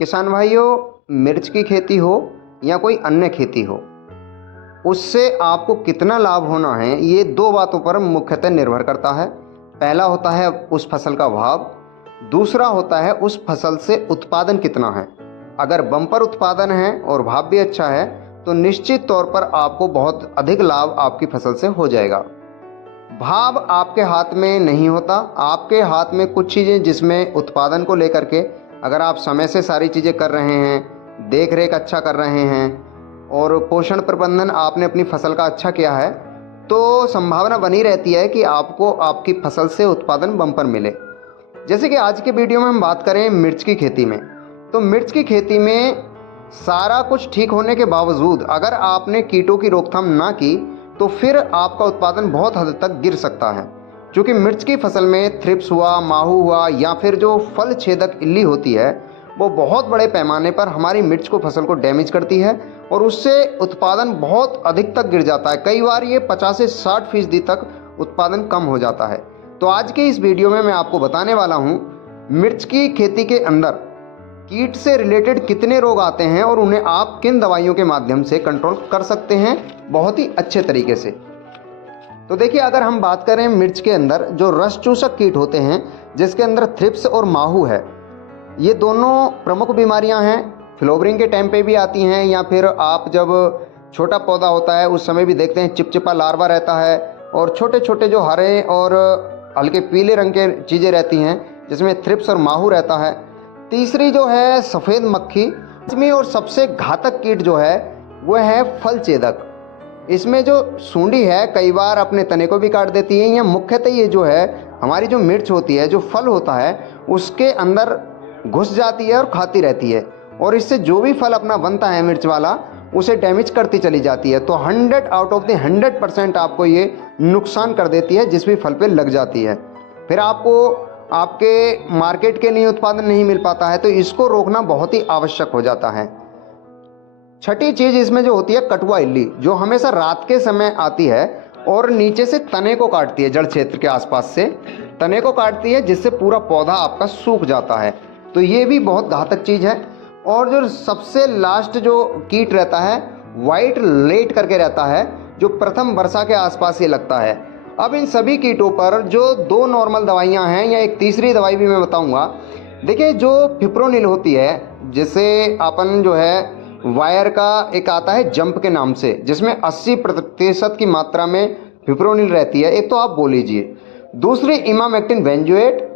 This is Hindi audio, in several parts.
किसान भाइयों, मिर्च की खेती हो या कोई अन्य खेती हो, उससे आपको कितना लाभ होना है ये दो बातों पर मुख्यतः निर्भर करता है। पहला होता है उस फसल का भाव, दूसरा होता है उस फसल से उत्पादन कितना है। अगर बम्पर उत्पादन है और भाव भी अच्छा है तो निश्चित तौर पर आपको बहुत अधिक लाभ आपकी फसल से हो जाएगा। भाव आपके हाथ में नहीं होता, आपके हाथ में कुछ चीज़ें जिसमें उत्पादन को लेकर के अगर आप समय से सारी चीज़ें कर रहे हैं, देख रेख अच्छा कर रहे हैं और पोषण प्रबंधन आपने अपनी फसल का अच्छा किया है, तो संभावना बनी रहती है कि आपको आपकी फसल से उत्पादन बम्पर मिले। जैसे कि आज के वीडियो में हम बात करें मिर्च की खेती में, तो मिर्च की खेती में सारा कुछ ठीक होने के बावजूद अगर आपने कीटों की रोकथाम ना की तो फिर आपका उत्पादन बहुत हद तक गिर सकता है। क्योंकि मिर्च की फसल में थ्रिप्स हुआ, माहू हुआ या फिर जो फल छेदक इल्ली होती है वो बहुत बड़े पैमाने पर हमारी मिर्च को फसल को डैमेज करती है और उससे उत्पादन बहुत अधिक तक गिर जाता है। कई बार ये 50 से 60% तक उत्पादन कम हो जाता है। तो आज के इस वीडियो में मैं आपको बताने वाला हूँ मिर्च की खेती के अंदर कीट से रिलेटेड कितने रोग आते हैं और उन्हें आप किन दवाइयों के माध्यम से कंट्रोल कर सकते हैं बहुत ही अच्छे तरीके से। तो देखिए, अगर हम बात करें मिर्च के अंदर जो रस चूसक कीट होते हैं जिसके अंदर थ्रिप्स और माहू है, ये दोनों प्रमुख बीमारियां हैं। फ्लोवरिंग के टाइम पे भी आती हैं या फिर आप जब छोटा पौधा होता है उस समय भी देखते हैं चिपचिपा लार्वा रहता है और छोटे छोटे जो हरे और हल्के पीले रंग के चीज़ें रहती हैं जिसमें थ्रिप्स और माहू रहता है। तीसरी जो है सफ़ेद मक्खी और सबसे घातक कीट जो है वो है फल छेदक। इसमें जो सूंडी है कई बार अपने तने को भी काट देती है या मुख्यतः ये जो है हमारी जो मिर्च होती है, जो फल होता है उसके अंदर घुस जाती है और खाती रहती है और इससे जो भी फल अपना बनता है मिर्च वाला उसे डैमेज करती चली जाती है। तो 100 आउट ऑफ द 100% आपको ये नुकसान कर देती है जिस भी फल पे लग जाती है। फिर आपको आपके मार्केट के लिए उत्पादन नहीं मिल पाता है, तो इसको रोकना बहुत ही आवश्यक हो जाता है। छठी चीज़ इसमें जो होती है कटुआ इल्ली, जो हमेशा रात के समय आती है और नीचे से तने को काटती है, जड़ क्षेत्र के आसपास से तने को काटती है जिससे पूरा पौधा आपका सूख जाता है। तो ये भी बहुत घातक चीज़ है। और जो सबसे लास्ट जो कीट रहता है वाइट लेट करके रहता है, जो प्रथम वर्षा के आसपास ये लगता है। अब इन सभी कीटों पर जो दो नॉर्मल दवाइयाँ हैं या एक तीसरी दवाई भी मैं बताऊँगा। देखिए, जो फिप्रोनिल होती है जिसे अपन जो है वायर का एक आता है जंप के नाम से, जिसमें 80% की मात्रा में फिप्रोनिल रहती है, एक तो आप बोल लीजिए। दूसरी इमामेक्टिन बेंजोएट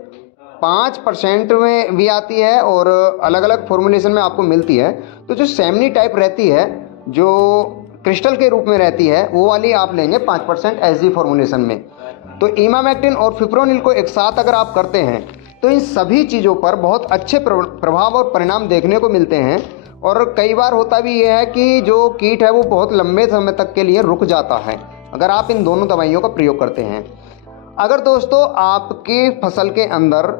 5% में भी आती है और अलग अलग फॉर्मुलेशन में आपको मिलती है। तो जो सेमनी टाइप रहती है, जो क्रिस्टल के रूप में रहती है, वो वाली आप लेंगे 5% एसजी फॉर्मुलेशन में। तो इमामेक्टिन और फिप्रोनिल को एक साथ अगर आप करते हैं तो इन सभी चीज़ों पर बहुत अच्छे प्रभाव और परिणाम देखने को मिलते हैं। और कई बार होता भी यह है कि जो कीट है वो बहुत लंबे समय तक के लिए रुक जाता है अगर आप इन दोनों दवाइयों का प्रयोग करते हैं। अगर दोस्तों आपकी फसल के अंदर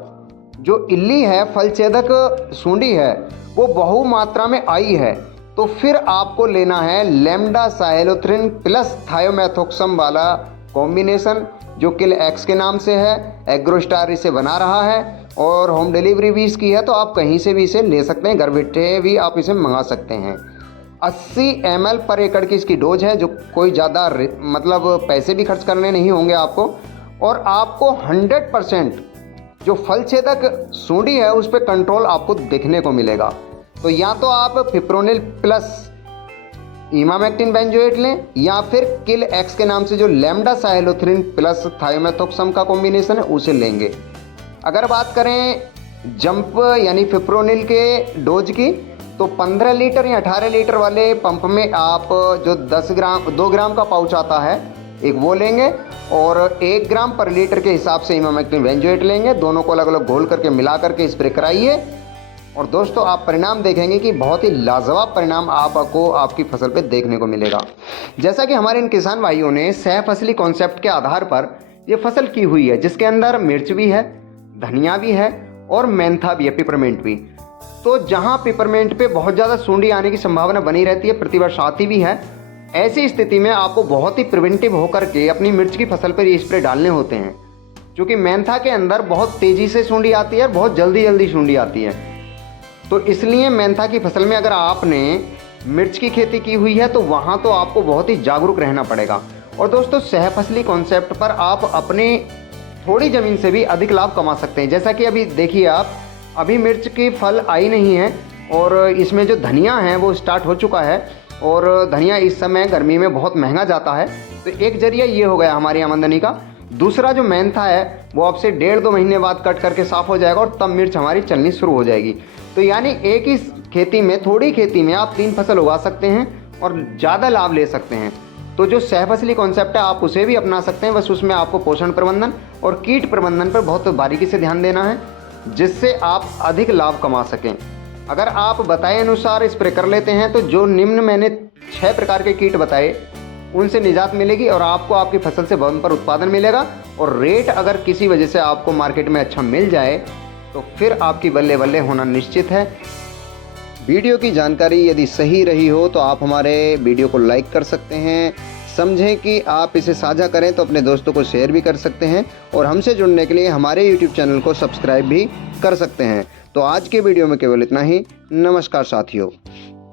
जो इल्ली है, फल छेदक सूंडी है, वो बहु मात्रा में आई है तो फिर आपको लेना है लेम्डासाइलोथ्रिन प्लस थायोमेथोक्सम वाला कॉम्बिनेशन, जो किल एक्स के नाम से है। एग्रोस्टार इसे बना रहा है और होम डिलीवरी भी इसकी है, तो आप कहीं से भी इसे ले सकते हैं, घर बैठे भी आप इसे मंगा सकते हैं। 80 ml पर एकड़ की इसकी डोज है, जो कोई ज़्यादा मतलब पैसे भी खर्च करने नहीं होंगे आपको। और आपको 100% जो फल छेदक सूंडी है उस पर कंट्रोल आपको देखने को मिलेगा। तो या तो आप फिप्रोनिल प्लस इमामेक्टिन बेंजोएट लें या फिर किल एक्स के नाम से जो लेम्डासाइलोथ्रिन प्लस थायोमेथोक्सम का कॉम्बिनेशन है उसे लेंगे। अगर बात करें जंप यानी फिप्रोनिल के डोज की, तो 15 लीटर या 18 लीटर वाले पंप में आप जो 2 ग्राम का पाउच आता है एक वो लेंगे और 1 ग्राम पर लीटर के हिसाब से इमामेक्टिन बेंजोएट लेंगे। दोनों को अलग अलग घोल करके मिला करके स्प्रे कराइए और दोस्तों आप परिणाम देखेंगे कि बहुत ही लाजवाब परिणाम आपको आपकी फसल पे देखने को मिलेगा। जैसा कि हमारे इन किसान भाइयों ने सह फसली कॉन्सेप्ट के आधार पर ये फसल की हुई है, जिसके अंदर मिर्च भी है, धनिया भी है और मेंथा भी है, पिपरमेंट भी। तो जहां पिपरमेंट पे बहुत ज़्यादा सूंडी आने की संभावना बनी रहती है, प्रतिवर्ष आती भी है, ऐसी स्थिति में आपको बहुत ही प्रिवेंटिव होकर के अपनी मिर्च की फसल पर ये स्प्रे डालने होते हैं। क्योंकि मेंथा के अंदर बहुत तेज़ी से सूंडी आती है और बहुत जल्दी सूंडी आती है। तो इसलिए मेंथा की फसल में अगर आपने मिर्च की खेती की हुई है तो वहाँ तो आपको बहुत ही जागरूक रहना पड़ेगा। और दोस्तों, सहफसली कॉन्सेप्ट पर आप अपने थोड़ी ज़मीन से भी अधिक लाभ कमा सकते हैं। जैसा कि अभी देखिए आप, अभी मिर्च की फल आई नहीं है और इसमें जो धनिया है वो स्टार्ट हो चुका है और धनिया इस समय गर्मी में बहुत महंगा जाता है। तो एक जरिया ये हो गया हमारी आमदनी का। दूसरा जो मेंथा है वो आपसे 1.5-2 महीने बाद कट करके साफ़ हो जाएगा और तब मिर्च हमारी चलनी शुरू हो जाएगी। तो यानी एक ही खेती में, थोड़ी खेती में आप 3 फसल उगा सकते हैं और ज़्यादा लाभ ले सकते हैं। तो जो सहफसली कॉन्सेप्ट है आप उसे भी अपना सकते हैं, बस उसमें आपको पोषण प्रबंधन और कीट प्रबंधन पर बहुत बारीकी से ध्यान देना है, जिससे आप अधिक लाभ कमा सकें। अगर आप बताए अनुसार स्प्रे कर लेते हैं तो जो निम्न मैंने 6 प्रकार के कीट बताए उनसे निजात मिलेगी और आपको आपकी फसल से बम्पर उत्पादन मिलेगा। और रेट अगर किसी वजह से आपको मार्केट में अच्छा मिल जाए तो फिर आपकी बल्ले बल्ले होना निश्चित है। वीडियो की जानकारी यदि सही रही हो तो आप हमारे वीडियो को लाइक कर सकते हैं। समझें कि आप इसे साझा करें तो अपने दोस्तों को शेयर भी कर सकते हैं और हमसे जुड़ने के लिए हमारे YouTube चैनल को सब्सक्राइब भी कर सकते हैं। तो आज के वीडियो में केवल इतना ही। नमस्कार साथियों।